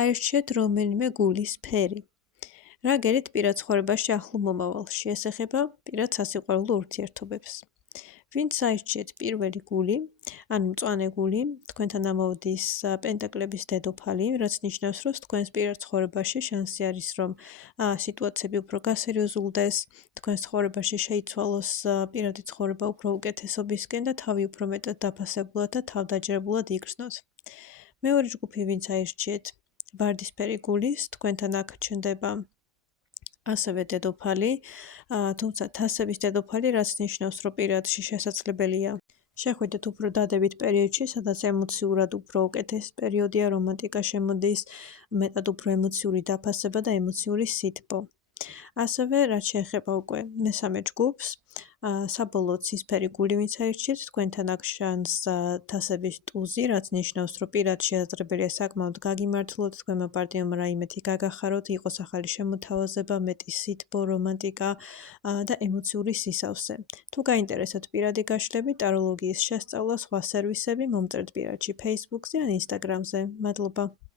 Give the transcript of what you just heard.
აირჩიეთ რომელიმე გულის ფერი. რა გერით პირად ცხოვრებაში ახლო მომავალში, ეს ეხება პირად სასიყვარულო ურთიერთობებს. ვინც აირჩიეთ პირველი გული, ანუ მწვანე გული, თქვენთან ამოვდის პენტაკლების დედოფალი, რაც ნიშნავს, რომ თქვენს პირად ცხოვრებაში შანსი არის, რომ სიტუაციები უფრო გასერიოზულდეს, თქვენს ცხოვრებაში შეიცვალოს პირადი ცხოვრება უფრო უკეთესობისკენ და თავი უფრო მეტად დაფასებულად და თავდაჯერებულად იქცნოთ. მეორე ჯგუფი, ვინც აირჩიეთ ვარდისფერი გულის, თქვენთან აქ ჩნდება ასევე დედოფალი, თუმცა თასების დედოფალი, რაც ნიშნავს, რომ პირადში შესაძლებელია შეხვიდეთ უფრო დადებით პერიოდში, სადაც ემოციურად უფრო უკეთესი პერიოდია, რომანტიკა შემოდის, მეტად უფრო ემოციური დაფასება და ემოციური სითბო. ასევე, რაც შეეხება უკვე მესამე ჯგუფს, საბოლოოდ ცისფერი გული ვინც აირჩიეთ, თქვენთან აქ შანს თასების ტუზი, რაც ნიშნავს, რომ პირად შესაძლებელია საკმაოდ გაგიმართლოთ თქვენმა პარტნიორმა რაიმეთი გაგახაროთ, იყოს ახალი შემოთავაზება, მეტი სითბო, რომანტიკა და ემოციური სისავსე. თუ გაინტერესებთ პირადი გაშლები, ტაროლოგიის შესწავლა, სხვა სერვისები, მომწერთ პირადში Facebook-ზე ან Instagram-ზე. მადლობა.